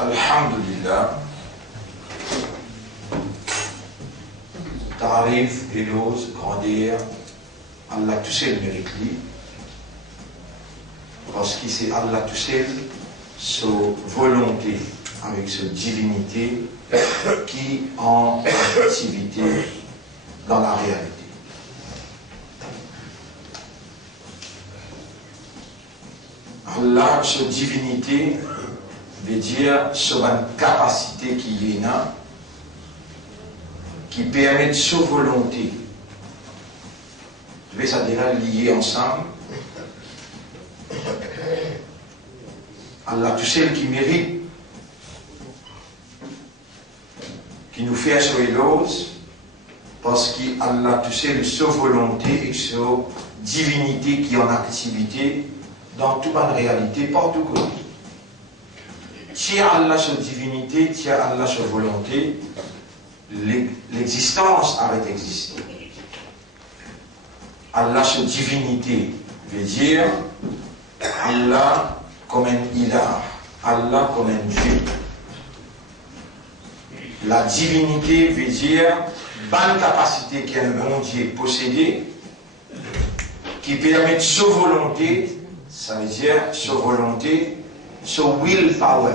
Alhamdulillah, Tarif, Eloz, grandir, Allah tout seul mérite lui, parce que c'est Allah tout seul, sa volonté, avec sa divinité, qui en activité dans la réalité. Allah, sa divinité, veut dire sa capacité qui est là, qui permet de sa volonté. Je vais ça déjà lier ensemble. Allah, tout seul qui mérite, qui nous fait sur l'ose, parce qu'Allah, tout seul, sa volonté et sa divinité qui est en activité dans toute bonne réalité, partout côté. Tiens Allah sa divinité, tiens Allah sa volonté, l'existence arrête d'exister. Allah sa divinité veut dire Allah comme un ilah, Allah comme un Dieu. La divinité veut dire bonne capacité qu'un bon Dieu possède, qui permet de sa volonté, ça veut dire sa volonté, so willpower.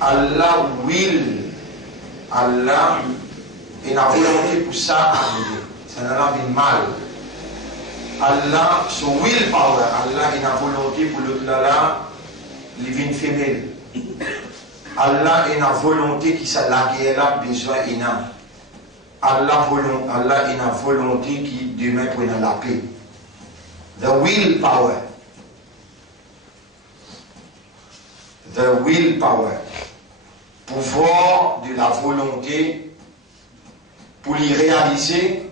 Allah will. Allah est la volonté pour ça arriver. Ça n'a pas de mal. Allah, so willpower. Allah est la volonté pour l'autre là, les vignes femelles. Allah est la volonté qui s'est la guerre là, besoin et n'a. Allah est la volonté qui demain pour la paix. The willpower. The willpower, pouvoir de la volonté pour y réaliser,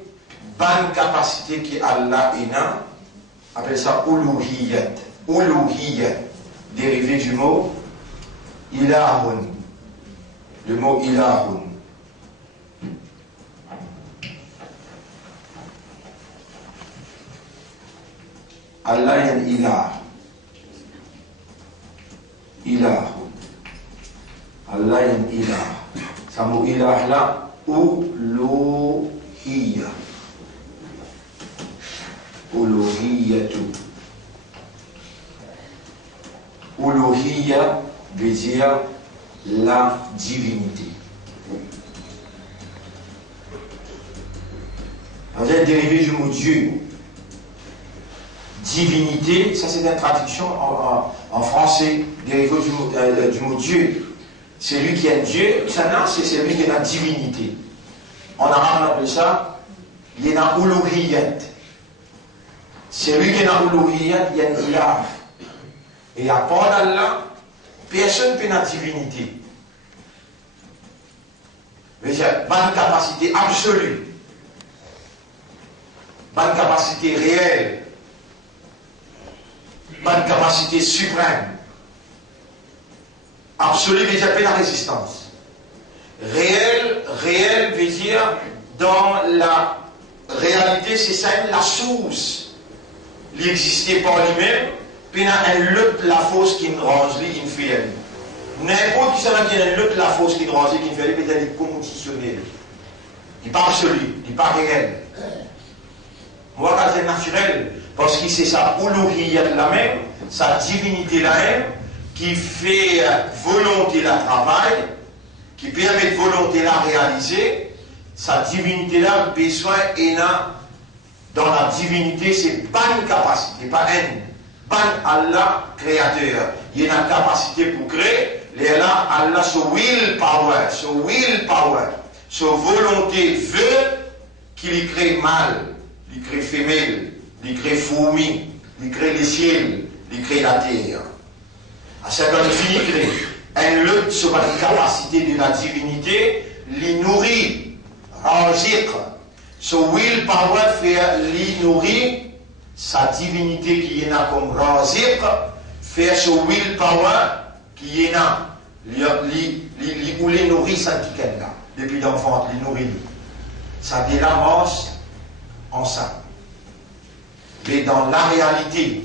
bonne capacité que Allah a, appelle ça uluhiyyat. Uluhiyyat, dérivé du mot ilahun. Le mot ilahun. Allah est un ilah. Ilah. Allah est un ilah. Ça mot ilah là, uluhiyya. Uluhiyyatu. Uluhiyya veut dire la divinité. Ça vient dériver du mot Dieu. Divinité, ça c'est une traduction en français, dérivé du mot Dieu. C'est lui qui est Dieu, ça c'est celui qui est la divinité. En arabe on appelle ça, il y a un uluhiyyat. Celui qui est dans uluhiyyat, il y a un ilah. Et à part d'Allah, personne ne peut la divinité. Mais j'ai bonne capacité absolue, bonne capacité réelle, bonne capacité suprême. Absolue veut dire la résistance. Réel veut dire dans la réalité, c'est ça la source. Il n'existait pas lui-même, puis il y a un lutte la force qui nous range, qui nous fait. N'importe qui s'en qui a lutte la force qui nous range, qui nous fait, peut-être il est conditionnel. Il n'est pas absolu, il n'est pas réel. Moi, quand c'est naturel, parce que c'est sa uluhiyyat la même, sa divinité la même, qui fait volonté la travail, qui permet de volonté la réaliser, sa divinité là, besoin et là, dans la divinité, c'est pas une capacité, pas une. Pas Allah créateur. Il y a une capacité pour créer, et là, Allah, son willpower, sa volonté veut qu'il crée mâle, il crée femelle, il crée fourmi, il crée les ciels, il crée la terre. À ce moment-là, il crée. Elle lutte sur la capacité de la divinité, il nourrit, razik. So willpower fait il nourrit sa divinité qui est là comme razik, fait ce willpower qui est là, il nourrit sa qui est là, depuis l'enfant, il nourrit. Ça délamance ensemble. Mais dans la réalité,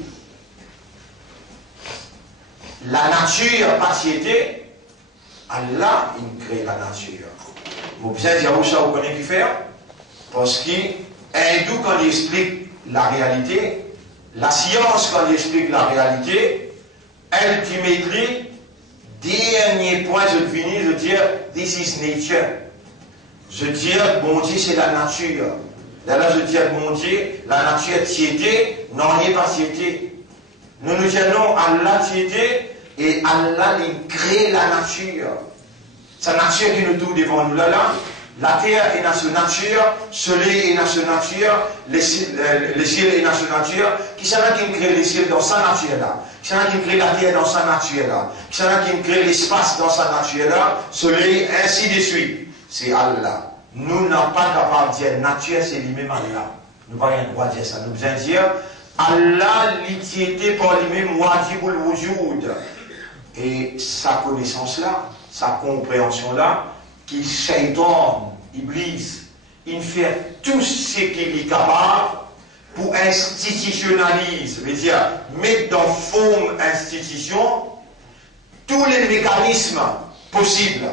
la nature, partiété, Allah, il crée la nature. Vous pouvez dire où ça vous connaissez qui faire? Parce qu'hindou, quand il explique la réalité, la science, quand il explique la réalité, ultimately, dernier point, je finis de dire, this is nature. Je dis, bon Dieu, c'est la nature. Là, je dis, bon Dieu, la nature tiété, non, il n'est pas tiété. Nous nous disons, non, Allah tiété, et Allah, il crée la nature. Sa nature qui nous trouve devant nous là. La terre est dans sa nature, le soleil est dans sa nature, le ciel est dans sa nature. Qui c'est là qui crée le ciel dans sa nature là? Qui c'est là qui crée la terre dans sa nature là? Qui c'est là qui crée l'espace dans sa nature là? Soleil, ainsi de suite. C'est Allah. Nous n'avons pas capable de dire nature, c'est lui-même Allah. Nous n'avons pas rien droit de dire ça. Nous devons dire Allah, l'utilité par lui-même, wajibul wujud. Et sa connaissance là, sa compréhension là, qui Shaitan, Iblis, il fait tout ce qu'il est capable pour institutionnaliser, c'est-à-dire mettre dans forme institution tous les mécanismes possibles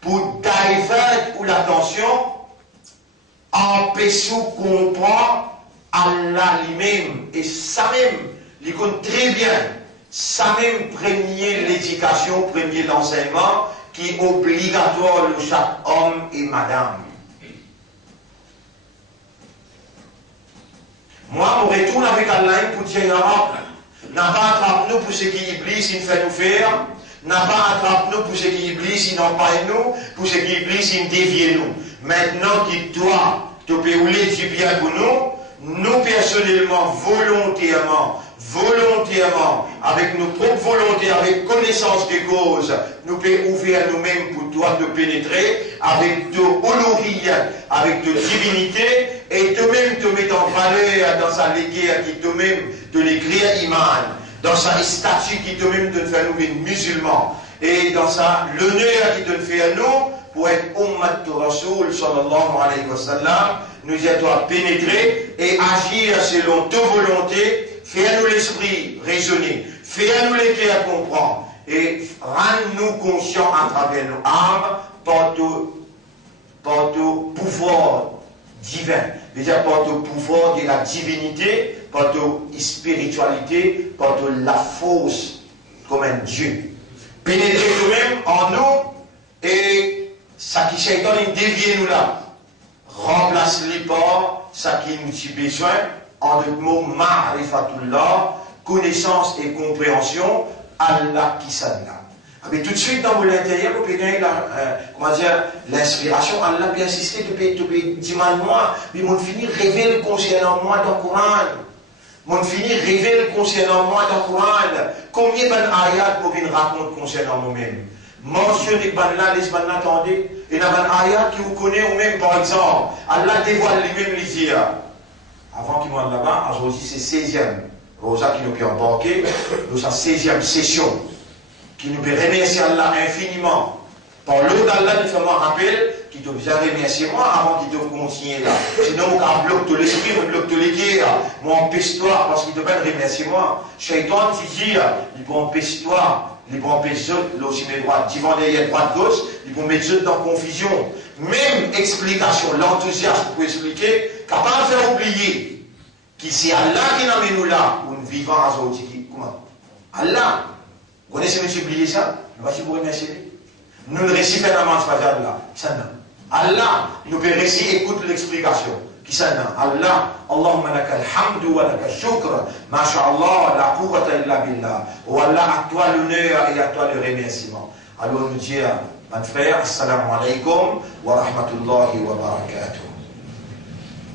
pour divertir l'attention, empêcher de comprendre Allah lui-même. Et ça même, il compte très bien, ça même premier l'éducation, premier l'enseignement, qui est obligatoire de chaque homme et madame. Moi, je retourne avec Allah pour dire, n'a pas attrape nous pour ce qui Iblis il fait nous faire, n'a pas attrape nous pour ce qui Iblis il n'empêche nous, pour ce qui Iblis il dévie nous. Maintenant qu'il doit te péouler du bien pour nous personnellement, volontairement, avec nos propres volontés, avec connaissance des causes, nous pouvons ouvrir nous-mêmes pour toi de pénétrer avec de oloria, avec de divinité, et toi-même te mettre en valeur dans sa léguère qui toi-même te l'écrire iman, dans sa statue qui toi-même te fait nous musulmans, et dans sa l'honneur qui te fait à nous pour être Ummat Rasoul sallallahu alayhi wa sallam, nous y doit pénétrer et agir selon ta volonté, faire-nous l'esprit raisonner, faire-nous les cœurs comprendre et rendre-nous conscients à travers nos âmes par ton pouvoir divin, c'est-à-dire par ton pouvoir de la divinité, par ton spiritualité, par la force comme un Dieu. Pénétrer nous-mêmes en nous et ça qui Shaitan il dévie nous là. Remplace les par ça qui nous a besoin, en d'autres mots, ma'rifatullah, connaissance et compréhension, Allah qui s'en a. Mais tout de suite, dans l'intérieur, vous pouvez gagner l'inspiration, Allah peut insister, tu peux dire moi, mais mon fini révèle concernant moi dans le Coran. Mon fini révèle concernant moi dans le Coran. Combien d'ayats pour venir raconter concernant moi-même? Mentionnez là, les bannes attendez. Et il y a un ayat qui vous connaît ou même par exemple, Allah dévoile les mêmes lisières. Avant qu'il m'en là-bas, aujourd'hui c'est 16e. Rosa qui nous peut embarquer, nous sa 16e session. Qui nous peut remercier Allah infiniment. Par l'eau d'Allah, il fait moi rappel, qui doit bien remercier moi avant qu'il doit continuer là. Sinon, on bloque de l'esprit, on bloque de l'équerre. Moi, empêche-toi, parce qu'il doit bien remercier moi. Shaitan, tu dis, il peut empêche-toi. Ils vont empêcher là aussi mes droites, divan derrière droite gauche, ils vont mettre eux dans confusion. Même explication, l'enthousiasme pour expliquer, capable de faire oublier que c'est Allah qui nous met nous là, où nous vivons à Zoti. Comment? Allah. Vous connaissez monsieur oublier ça? Nous voici pour remercier. Nous le récitons dans la fajr là. Ça non. Allah, nous pouvons réciter, écoute l'explication. Qui ça non? Allah, Allahumma laka alhamdu wa laka shukr, masha'Allah, la quwwata illa billah. Oh Allah, à toi l'honneur et à toi le remerciement. Alors nous dire, mon frère, assalamu alaikum wa rahmatullahi wa barakatuh.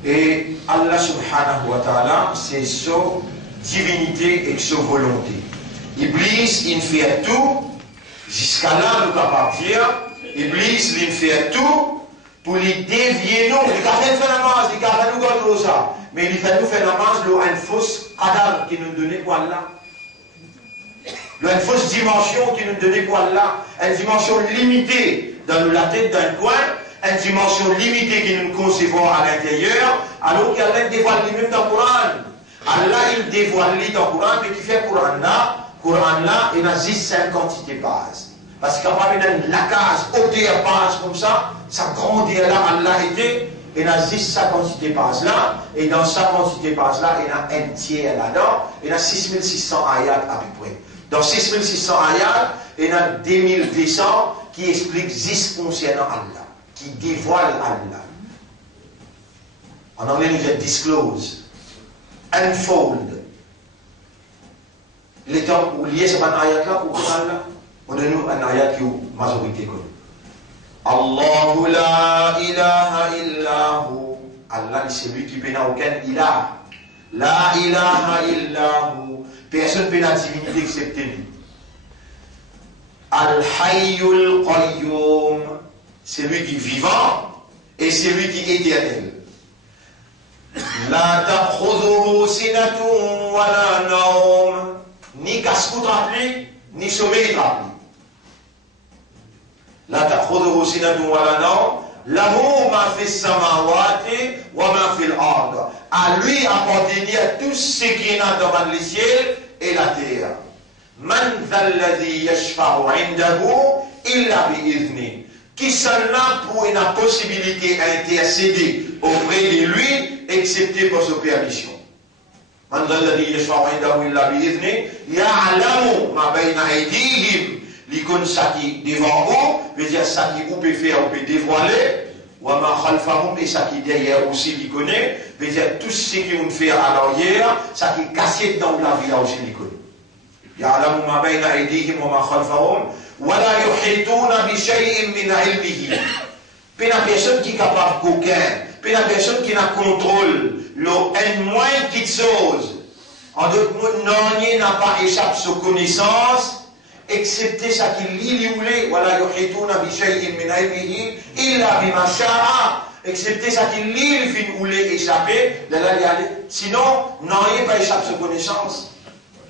Et Allah subhanahu wa ta'ala, c'est sa divinité et sa volonté. Iblis, il fait tout, jusqu'à là, nous capables de dire, Iblis, il fait tout, pour les dévier nous, il a fait la masse, il a nous gâteau ça, mais il fait nous faire la masse, il a une fausse cadavre qui nous donnait pour Allah. Il a une fausse dimension qui nous donnait pour Allah, une dimension limitée dans la tête d'un coin, une dimension limitée qui nous concevons à l'intérieur, alors qu'Allah dévoile lui-même dans le Coran. Allah il dévoile lui dans le Coran, mais qui fait le Coran là, Coran là, il y a 5 quantités base. Parce qu'il y a une lacage, haute base comme ça grandit là, Allah était, il y a 5 quantités base là, et dans sa quantité base là, il y a un tiers là-dedans, il y a 6600 ayats à peu près. Dans 6600 ayats, il y a 2200 qui expliquent 10 concernant Allah, qui dévoilent Allah. En anglais, nous disons disclose, unfold. Les temps où lié sur un ayat là, pour Allah, on donne un ayat qui est majorité connue. Allahu la ilaha illahu. Allah, c'est lui qui n'a aucun ilah. La ilaha illahu. Personne ne peut la divinité excepté lui. Al-Hayyul Qayyum. C'est lui qui est vivant et c'est lui qui est éternel. La ta'khudhuhu sinatun wa la nawm. Ni casse-cou rappelé, ni sommeil rappelé. La ta'khudhuhu sinatun wa la nawm. Lahu ma fi samawati wa ma fi al-ard. À lui appartenait tout ce qui est dans les ciels et la terre. Man dhalladhi yashfa'u 'indahu illa bi'izni. Qui seulement pour une possibilité d'intercéder auprès de lui, excepté pour sa permission. Man dhalladhi yashfa'u 'indahu illa bi'izni. Ya'lamu ma bayna aydihim. L'icône ça qui devant vous, veut dire ça qui vous peut faire, vous peut dévoiler. Wa ma khalfahum, et ça qui derrière aussi l'icône, veut dire tout ce qui vont faire à l'arrière, ça qui est cassé dans la vie là aussi l'icône. Ya'lamu ma bayna aydihim wa ma khalfahum. Wa la yuhituna bi shay'in min 'ilmihi. Puis la personne qui est capable d'aucun, puis la personne qui n'a contrôle, une moindre petite chose. En d'autres mots, non, n'a pas échappé sa connaissance. Excepté ça qui lit ou les, voilà, yuhituna bi shay'in min 'ilmihi illa bima sha'a. Excepté ça qui lit le fin ou les échapper, sinon, non, il pas échappé sa connaissance.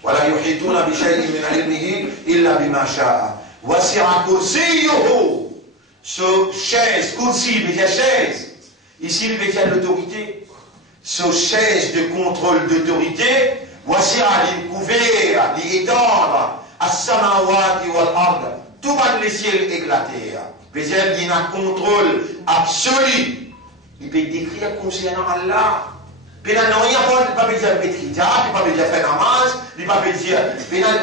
Voilà, yuhituna bi shay'in min 'ilmihi illa bima sha'a. Wasi'a kursiyuhu. Ce chaise, kursi, veut dire chaise. Ici, il veut dire l'autorité. Ce chaise de contrôle d'autorité, wasi'a l'couvert, l'étendre. As-samawati wal-ard, tout va les ciels éclater. Il a un contrôle absolu. Il peut décrire concernant Allah. Il n'y a pas de dire maîtriser, il n'y a pas de dire faire namaz, il n'y a pas de dire.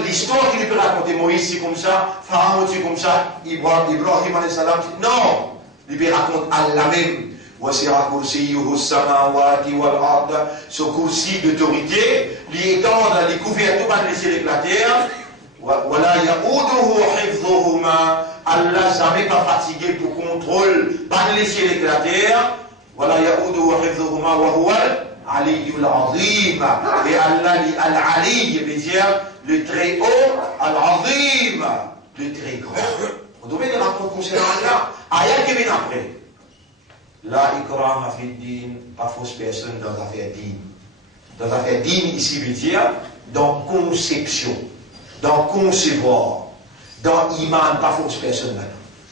L'histoire qu'il peut raconter, Moïse c'est comme ça, Pharaon c'est comme ça, Ibrahim alayhi salam, non. Il peut raconter Allah même. Wasi'a kursiyuhu as-samawati wal-ard, ce kursi d'autorité, l'étendre, les couvertures, tout va les ciels éclater. Voilà, ya'uduhu hifdhuhuma. Allah jamais pas fatigué pour contrôle, pas de laisser les terre. Voilà, ya'uduhu hifdhuhuma wa huwa al-aliyyul azim. Et Allah dit al-ali, veut dire le très haut, al-azim, le très grand. On devait les raconter concernant Allah. Ayat qui vient après. La ikraha fi din, pas fausse personne dans l'affaire din. Dans l'affaire din, ici veut dire dans conception. Dans concevoir, dans iman, pas fausse personne.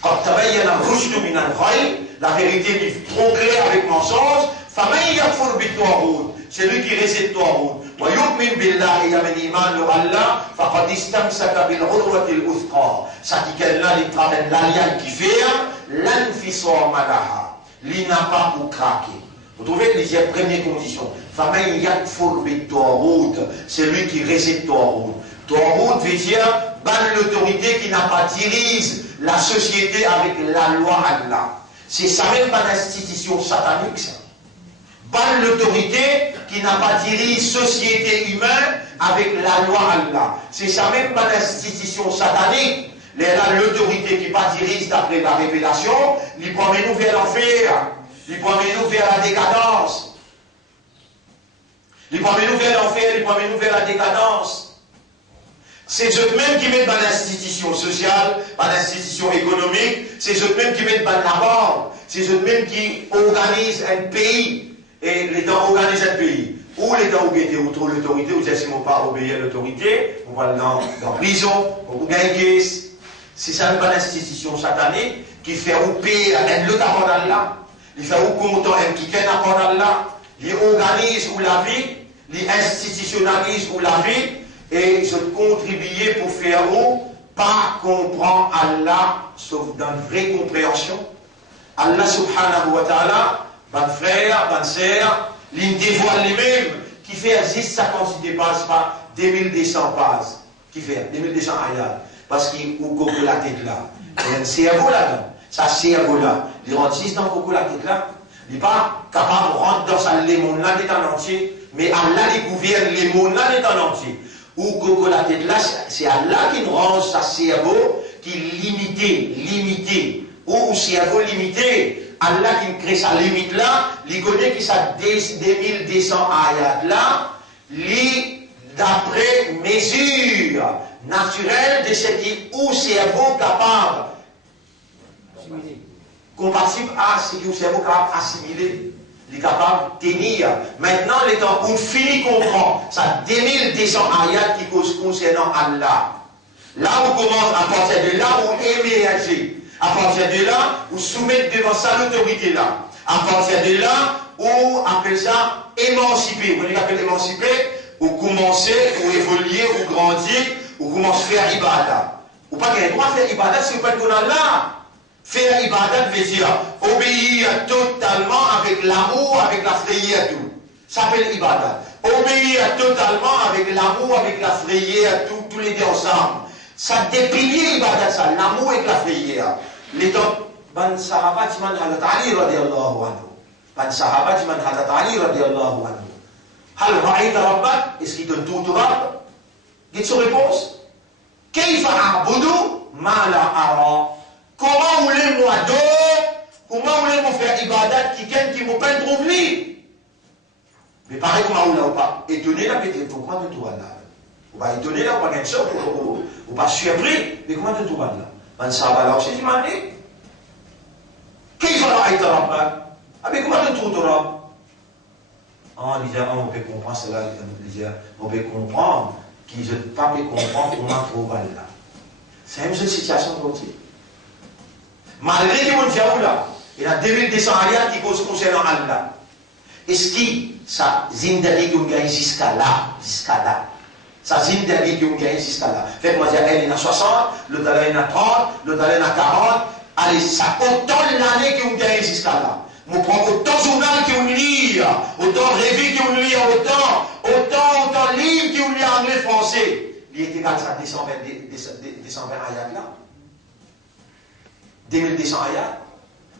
Quand tabayyana rushdu min al-ghayy, la vérité est trop claire avec mensonge, faman yakfur bit-taghut, c'est lui qui récite taghut. Wa yu'min billahi yamin iman lo Allah, faqad istamsaka bil-'urwati al-uthqa. Ça dit qu'elle là, il travaille l'alliance qui fait, l'anfisama laha. Il n'a pas pour craquer. Vous trouvez les premières conditions. Faman yakfur bit-taghut, c'est lui qui récite taghut. Taghut veut dire ban l'autorité qui n'a pas dirige la société avec la loi Allah. C'est ça même pas l'institution satanique ça. Ban l'autorité qui n'a pas dirige société humaine avec la loi Allah. C'est ça même pas l'institution satanique. L'autorité qui pas dirige d'après la révélation, il promène nous vers l'enfer, il promène nous vers la décadence. Il promène nous vers l'enfer, il promène nous vers la décadence. C'est eux-mêmes qui mettent dans l'institution sociale, dans l'institution économique, c'est eux-mêmes qui mettent dans la banque, c'est eux-mêmes qui organisent un pays, et l'État organise un pays. Ou l'État obéit autour de l'autorité, ou si on ne pas obéir à l'autorité, on va dans la prison, on gagne. C'est ça pas l'institution satanique qui fait ou payer un autre accord d'Allah, il fait ou content un qui a un accord d'Allah, il organise ou la vie, il institutionnalise ou la vie. et je contribuais pour faire pas comprendre Allah, sauf dans une vraie compréhension. Allah subhanahu wa ta'ala, ban frère, ban sœur, l'il dévoile lui-même, qui fait juste ça quand il dépasse pas 2200 pages, qui fait 2200 ayats, parce qu'il coupe la tête là. Il y a un cerveau là-dedans. Ça cerveau-là, il rentre juste dans la tête là. Il n'est pas capable de rentrer dans les mondes là en entier, mais Allah il gouverne les mondes là en entier. Ou la tête là, c'est Allah qui nous rend sa cerveau qui est limité. Ou cerveau limité, Allah qui crée sa limite là, il connaît que ça 2200 ayats là, d'après mesure naturelle de ce qui ou cerveau capable compatible à ce que le cerveau capable d'assimiler, il est capable de tenir. Maintenant, les temps où on finit comprendre, ça 2200 ayats qui concernant Allah. Là où on commence, à partir de là, où émerger. À partir de là, où soumettre devant ça l'autorité là. À partir de là, où on appelle ça émanciper. Vous voyez qu'appelle émanciper, ou commencer, ou évoluer, ou grandir, ou commencer à faire ibadah. Ou pas qu'il y ait droit à faire ibadah si vous ne pouvez pas là. Faire ibadat veut dire obéir totalement avec l'amour, avec la frayeur, tout. Ça s'appelle ibadat. Obéir totalement avec l'amour, avec la frayeur, tout, tous les deux ensemble. Ça dépilier ibadat, ça, l'amour et la frayeur. Les temps, ban sahabat man halat Ali radiallahu anhu. Ban sahabat man halat Ali radiallahu anhu. Hal ra'ayta rabbak, est-ce qu'il donne tout au Rabb? Quelle est son réponse? Kayfa a'budu ma la ara. Comment voulez-moi comment voulez-moi faire ibadat qui m'a pas trouvé? Mais pareil, comment voulez-vous pas? Étonné là, peut-être, comment tu trouves là? Ou pas étonné là, ou pas quelque chose, ou pas surpris, mais comment tu trouves là? Ben ça va là aussi, tu m'as dit. Qu'est-ce que tu as rabbak? Ah, mais comment tu trouves ton Rabb? On disait, on peut comprendre cela, on peut comprendre qu'ils ne peuvent pas comprendre comment trouver là. C'est la même situation d'aujourd'hui. Malgré que mon diable là, il y a 2200 ayats qui concernent Allah. Est-ce que ça zindagi qui ont gagné jusqu'à là, ça zindagi qui ont gagné jusqu'à là. Fait que moi j'ai elle il y a 60, l'autre il y a 30, l'autre il y a 40. Allez, ça autant l'année qui ont gagné jusqu'à là. Moi prends autant journal qui ont lu, autant revue qui ont lu, autant livres qui ont lu en anglais français. Il était égal à 220 ayats là. 2200 ayats,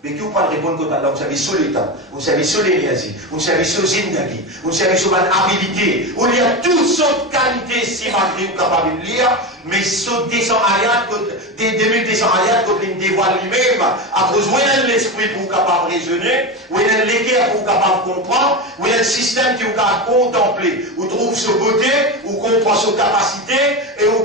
mais qui vous pas répondre comme Allah, vous savez sur l'état, vous savez sur l'énergie, vous savez sur Zindagi, vous savez sur votre habilité, où il y a toutes sortes de qualités si malgré vous capable de lire, mais sur 200 ayats, des 2200 ayats, quand il dévoile lui-même, à cause où il y a l'esprit pour vous capable de raisonner, où il y a l'équerre pour vous capable de comprendre, où il y a le système qui vous capable de contempler, où trouve sa beauté, où comprend sa capacité, et où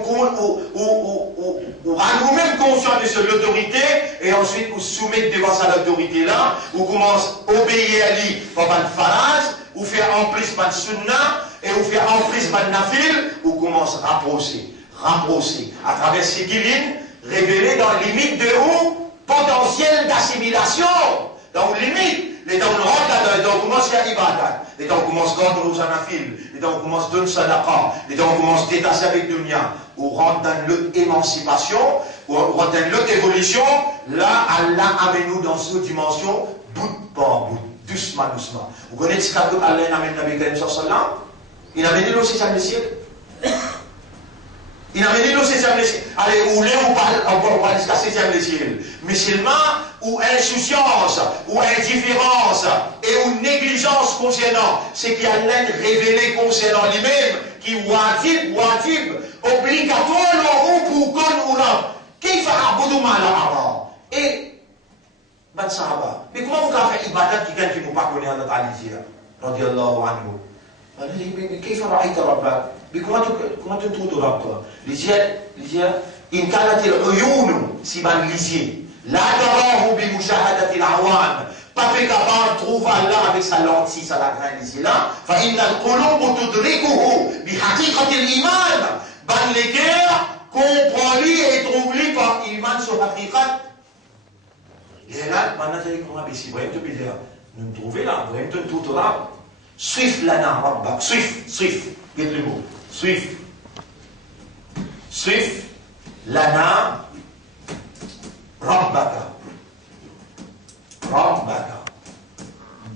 rend vous-même conscient de l'autorité, et ensuite vous soumettez devant sa autorité là, vous commencez à obéir à lui par une phrase, vous faire en plus par sunna, et vous faire en plus par nafil, vous commencez à rapprocher, à travers ce qui vient, révéler dans les limites de où potentiel d'assimilation, dans les limites. Les temps où on rentre là-dedans, les temps où on commence à faire ibadat, les temps où on commence à gagner aux anafil, les temps où on commence à donner sadaqa, les temps où on commence à détasser avec dunya, où on rentre dans l'autre émancipation, où on rentre dans l'autre évolution, là, Allah amène nous dans cette dimension, bout par bout, doucement. Vous connaissez ce qu'Allah amène Nabi Karim sallallahu. Il amène nous aussi ça le ciel. Il amène nous aussi ça le ciel. Allez, où l'est on va jusqu'à 7e ciel. Musulman, ou insouciance, ou indifférence, et ou négligence concernant ce qui a l'air révélé concernant lui-même, qui wajib, obligatoire, ou pour qu'on ou non. Qui fait aboudouma là-bas? Et, ben sahaba. Mais comment vous avez fait ibadat qui ne vous pas connaître notre alizia? Radiallahu anhu. Mais qui fait ra'ita rabbak? Mais comment tu trouves ton rabb, toi? Lisier, in kanat il-uyunu, si ben lisier. La tarahu bi mushahadati al-awan. Pas fait capable de trouver Allah avec sa lentille, sa lagrin ici là. Fa inna al-qulub tudrikuhu bi haqiqati al-iman. Ban les guerres, comprend-lui et trouve-lui par iman sur haqiqat. Et là, maintenant, j'ai dit, comment si vous voyez, nous nous trouvons là, vous voyez, tout là. Suif lana rabbak, suif, dites le mot, suif. Sif lana rabbaka. Rabbaka.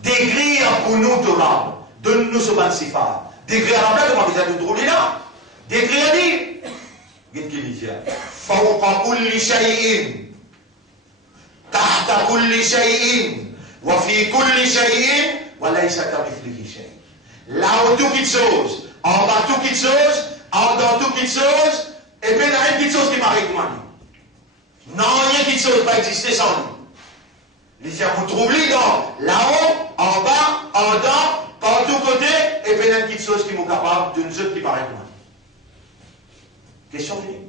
Décrire pour nous ton rab. Donne-nous ce ban sifat. Décrire en fait, comment vous nous trouver là? Décrire dit. Qu'est-ce qu'il dit? Fawqa kulli shay'in. Tahta kulli shay'in. Wa fi kulli shay'in. Wa laysa kamithlihi shay'. Là où tout quelque chose, en bas tout quelque chose, en dedans tout quelque chose, et puis il y a une petite chose qui m'arrive moi. Non, il y a une petite chose qui va exister sans lui. Les gens vous trouvez dans là-haut, en bas, en dedans, par tous côtés, et puis il y a une petite chose qui est capable d'une autre qui paraît moi. Question finie.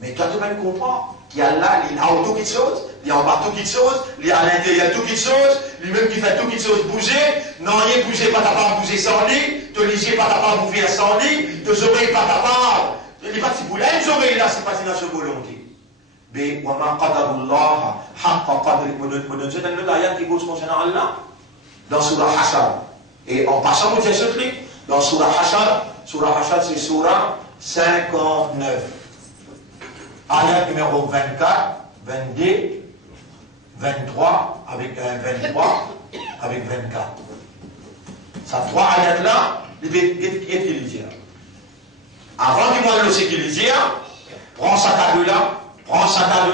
Mais toi, tu même comprends qu'il y a là, il y a en tout quelque chose, il y a en bas tout quelque chose, il y a à l'intérieur tout quelque chose, lui-même qui fait tout quelque chose bouger, non, rien bouger, pas capable de bouger sans lui, ton lisier pas capable d'ouvrir sans lui, tes oreilles pas capable, il n'est pas si boulot, les oreilles là, c'est pas si dans ce volonté. Mais, wa ma qadarullah, haqqa qadri, c'est un autre ayat qui cause concernant Allah, dans Surah Hashar. Et en passant, vous ce truc, dans Surah Hashar c'est Surah 59. Ayat numéro 24, 22, 23, avec 23, avec 24. Ça, trois ayats là, il est dire. Avant qu'il m'en le ce qu'il dit, prends sa cadeau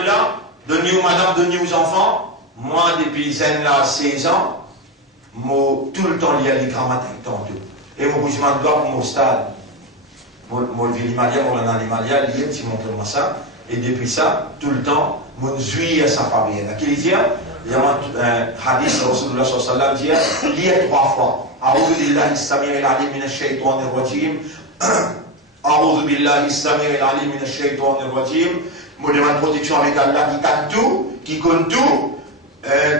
là, donne-nous madame, donne-nous aux enfants. Moi, depuis là, 16 ans, moi, tout le temps, il y a les grammatiques tantôt. Et mon bougement de doigt pour mon stade. Moi, le Vilimalia, mon animalia, il y a un petit montre-moi ça. Et depuis ça, tout le temps, mon jouis à sa famille. Qu'il dit, il y a un hadith, Rasulullah sallallahu alayhi wa sallam, il y a 3 fois. A'udhu billahi as-sami'il 'alim minash shaytanir rajim. A'udhu billahi as-sami'il 'alim minash shaytanir rajim. Moi, je demande protection avec Allah qui capte tout, qui compte tout,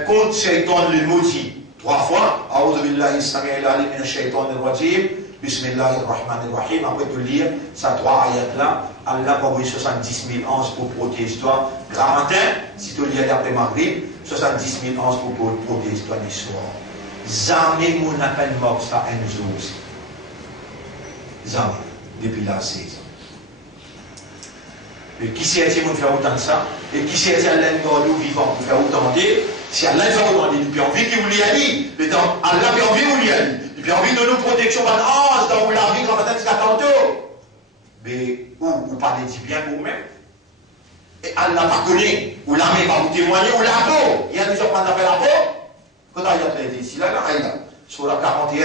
contre shaytan le maudit. 3 fois. A'udhu billahi as-sami'il 'alim minash shaytanir rajim. Bismillahirrahmanirrahim. Après de lire ces 3 ayats là, Allah va envoyer 70 000 anges pour protéger toi. Grand matin, si tu lis après Maghrib, 70 000 anges pour protéger toi du soir. Jamais mon appel mort ça un jour. Jamais, depuis la 16 ans. Et qui sait si on fait autant de ça? Et qui sait si Allah nous vivant pour faire autant de si Allah fait autant de puis envie qu'il vous l'y a dit, Allah a envie vous l'y a dit. Il a envie de nous protection par l'ange dans la vie quand on a tantôt. Mais ou parlez bien pour vous-même. Et Allah pas connu, ou l'armée va vous témoigner, ou la peau. Il y a des gens qui appellent la peau. Quand il y a des ici, là, sur la 41,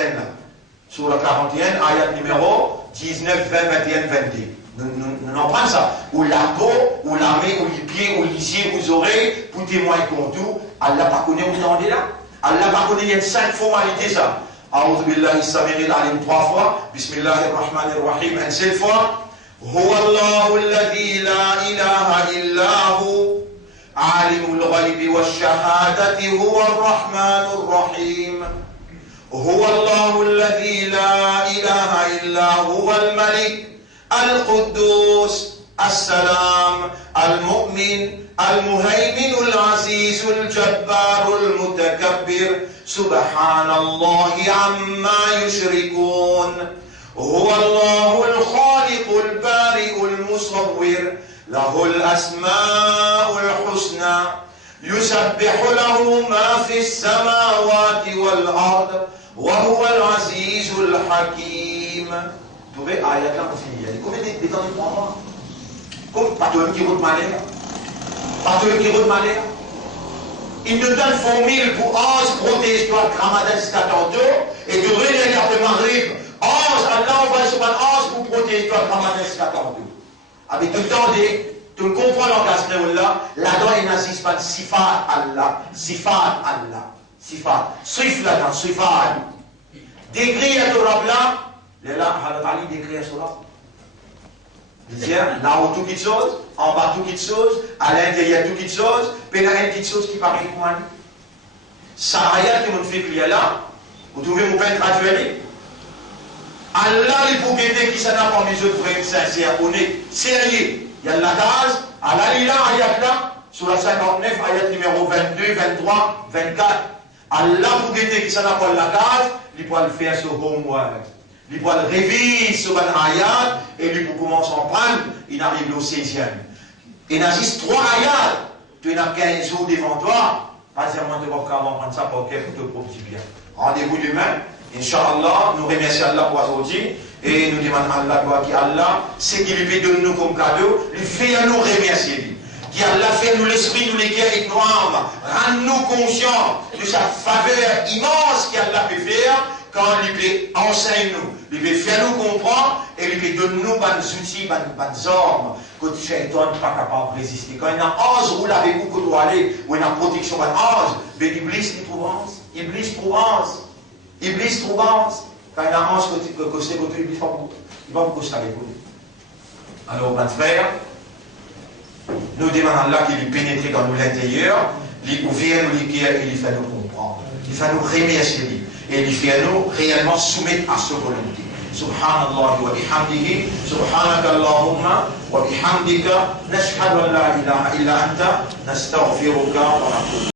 ayat numéro 19, 20, 21, 22. Nous n'en prenons ça. Ou la peau, ou l'armée, ou les pieds, ou les yeux, ou les oreilles, pour témoigner contre tout. Allah pas connu, vous entendez là? Allah pas connu, il y a 5 formalités ça. أعوذ بالله السميع العليم 3 fois. بسم الله الرحمن الرحيم 1 seule fois. هو الله الذي لا إله إلا هو عالم الغيب والشهادة هو الرحمن الرحيم. هو الله الذي لا إله إلا هو الملك القدوس السلام المؤمن المهيمن العزيز الجبار المتكبر سبحان الله عما يشركون. هو الله الخالق البارئ المصور له الأسماء الحسنى يسبح له ما في السماوات والأرض وهو العزيز الحكيم. Vous pouvez, ah, il y a plein de signes. Combien d'états de moi? Comme pas toi qui route malais. Pas toi qui route malais. Il nous donne formule pour ange, protège-toi, Ramadan jusqu'à tantôt, et tu relèves après Maghrib. Ange, Allah envoie sur un ange pour protéger-toi, Ramadan jusqu'à tantôt. Avec tout le temps, tu comprends l'engagement là, là-dedans, il n'assiste pas de sifat Allah, sifat Allah, sifat. Sif là-dedans, sifat. Décrit à Torah là, là, Ali décrit à Torah. Là haut tout quelque chose, en bas tout quelque chose, à l'intérieur tout quelque chose, puis il y a une petite chose qui paraît pour moi. Ça ayat qui m'a fait qu'il y a là, vous trouvez mon père traduit. Allah il faut guetter qui s'en a parmi les autres frères sincères, honnêtes, sérieux. Il y a la case, Allah il a ayat là, sur la 59, ayat numéro 22, 23, 24. Allah pour guetter qui s'en a parmi la case, il peut le faire sur homework. Il va le réveiller sur un ayat, et lui pour commencer à prendre, il arrive au 16e. Il y a juste 3 ayats, tu as 15 jours devant toi, pas seulement tu vas prendre ça pour te profiter bien. Rendez-vous demain, Inch'Allah, nous remercions Allah pour aujourd'hui, et nous demandons à Allah qu'Allah, ce qu'il lui donne nous comme cadeau, lui fait à nous remercier lui. Qu'Allah fait nous l'esprit, nous les guerres et nous âmes, rend-nous conscients de sa faveur immense qu'Allah peut faire quand il peut enseigner nous, il peut faire nous comprendre et il peut donner nous des outils, des armes que le shaitan n'est pas capable de résister. Quand il y a un ange roule avec vous, que doit aller, ou il y a une protection d'un ange, mais Iblis il trouve ange. Iblis trouve ange. Iblis trouve ange. Quand il y a un ange que c'est votre Iblis, il va vous coucher avec vous. Alors, mes frères, nous demandons là qu'il pénètre dans nous l'intérieur, il ouvre nous l'équerre et il fait nous comprendre. Il fait nous remercier et il fait nous réellement soumettre à sa volonté. Subhanallah wa bihamdihi, subhanaka Allahumma wa bihamdika, nashhadu an la ilaha illa anta, nastaghfiruka wa natubu.